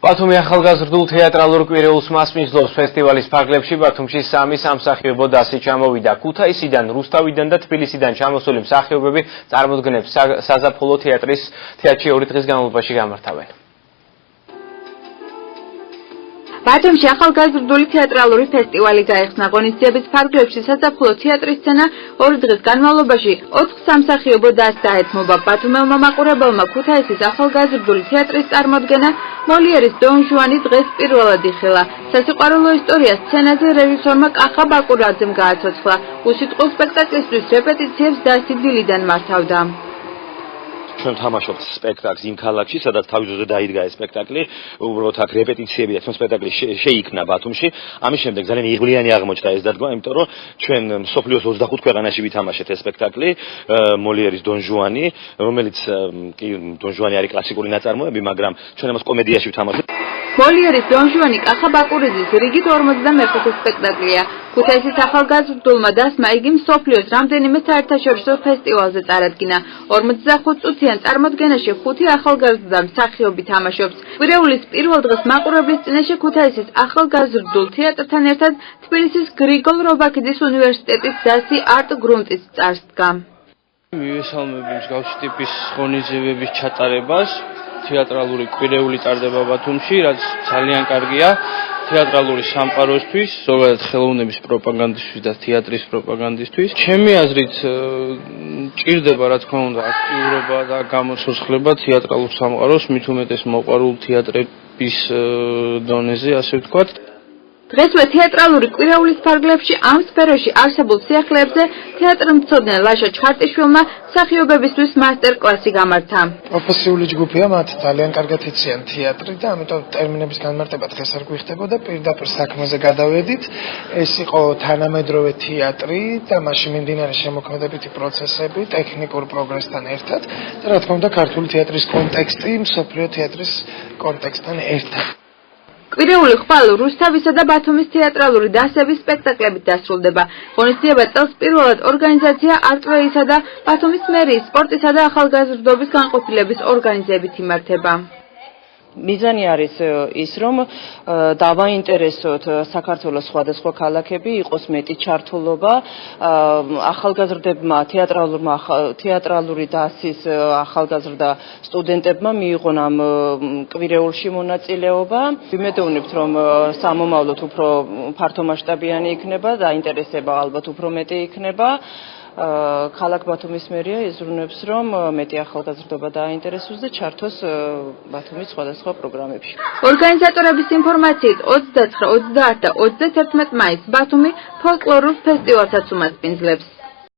ბათუმი ახალგაზრდულ თეატრალურ კვირეულს მასპინძლობს ფესტივალის ფარგლებში. ბათუმში 3 სამსახიობო დასი ჩამოვიდა. ქუთაისიდან, რუსთავიდან და თბილისიდან ჩამოსული მსახიობები წარმოდგენებს საზაფხულო თეატრში 2 დღის განმავლობაში გამართავენ. ბათუმში ახალგაზრდული თეატრალური ფესტივალი გაიხსნა. ღონისძიების ფარგლებში საზაფხულო თეატრის სცენა 2 დღის განმავლობაში 4 სამსახიობო დასს დაეთმობა. ბათუმელმა მაყურებელმა ქუთაისის ახალგაზრდული თეატრის წარმოდგენა მოლიერის დონ ჟუანი დღეს პირველად იხილა. სასიყვარულო ისტორია სცენაზე რეჟისორმა კახა ბაკურაძემ გააცოცხლა. უსიტყვო სპექტაკლისთვის რეპეტიციებს დასი დილიდან მართავდა. ჩვენ თამაშობთ სპექტაკლს იმ ქალაქში, სადაც თავისუფლად დაიდგა ეს სპექტაკლი, უბრალოდ აქ რეპეტიციები და სპექტაკლი შეიქმნა ბათუმში. ამის შემდეგ ძალიან იღბლიანი აღმოჩნდა ეს დადგმა, იმიტომ რომ ჩვენ მსოფლიოს 25 ქვეყანაში ვითამაშეთ ეს სპექტაკლი, მოლიერის დონ ჟუანი, რომელიც კი დონ ჟუანი არის კლასიკური ნაწარმოები, მაგრამ ჩვენ ამას კომედიაში ვითამაშეთ. მოლიერის დონ ჟუანი კახა ბაკურაძის რიგით 51 სპექტაკლია. ქუთაისის ახალგაზრდულმა დასმა იგი მსოფლიოს რამდენიმე საერთაშორისო ფესტივალზე წარადგინა. 45 წუთიან წარმოდგენაში 5 ახალგაზრდა მსახიობი თამაშობს. კვირეულის პირველ დღეს მაყურებლის წინაშე ქუთაისის ახალგაზრდულ თეატრთან ერთად თბილისის გრიგოლ რობაქიძის უნივერსიტეტის დასი არტ გრუნტის წარსდგა. მივესალმები მსგავსი ტიპის ღონისძიებების ჩატარებას. თეატრალური კვირეული ტარდება ბათუმში, რაც ძალიან კარგია თეატრალური სამყაროსთვის, ზოგადად ხელოვნების პროპაგანდისთვის და თეატრის პროპაგანდისთვის. ჩემი აზრით, ჭირდება რა თქმა უნდა აქტიურობა და გამოსხლება თეატრალურ სამყაროს, მით უმეტეს მოყვარულ თეატრების დონეზე, ასე ვთქვათ. დღესვე თეატრალური კვირეულის ფარგლებში ამ სფეროში არსებულ სიახლეებზე თეატრმცოდნე ლაშა ჩხარტიშვილმა მსახიობებისთვის მასტერ-კლასი გამართა. პროფესიული ჯგუფია, მათ ძალიან კარგად იციან თეატრი და ამიტომ ტერმინების განმარტება დღეს არ გვიხდებოდა, პირდაპირ საქმეზე გადავედით. ეს იყო თანამედროვე თეატრი და მასში მიმდინარე შემოქმედებითი პროცესები ტექნიკურ პროგრესთან ერთად და რა თქმა უნდა ქართული თეატრის კონტექსტი მსოფლიო თეატრის კონტექსტთან ერთად. კვირეული ხვალ რუსთავისა და ბათუმის თეატრალური დასების სპექტაკლებით დასრულდება. ღონისძიება წელს პირველად ორგანიზაცია არტვეისა და ბათუმის მერიის სპორტისა და ახალგაზრდობის განყოფილების ორგანიზებით იმართება. მიზანი არის ის, რომ დავაინტერესოთ საქართველოს სხვადასხვა ქალაქები, იყოს მეტი ჩართულობა, ახალგაზრდებმა თეატრალური დასის ახალგაზრდა სტუდენტებმა მიიღონ ამ კვირეულში მონაწილეობა. ვიმედოვნებთ, რომ სამომავლოდ უფრო ფართომასშტაბიანი იქნება, დაინტერესება ალბათ უფრო მეტი იქნება. ქალაქ ბათუმის მერია იზრუნებს, რომ მეტი ახალგაზრდობა დააინტერესოს და ჩართოს ბათუმის სხვადასხვა პროგრამებში. ორგანიზატორების ინფორმაციით 29, 30 და 31 მაისს ბათუმი ფოლკლორულ ფესტივალსაც უმასპინძლებს.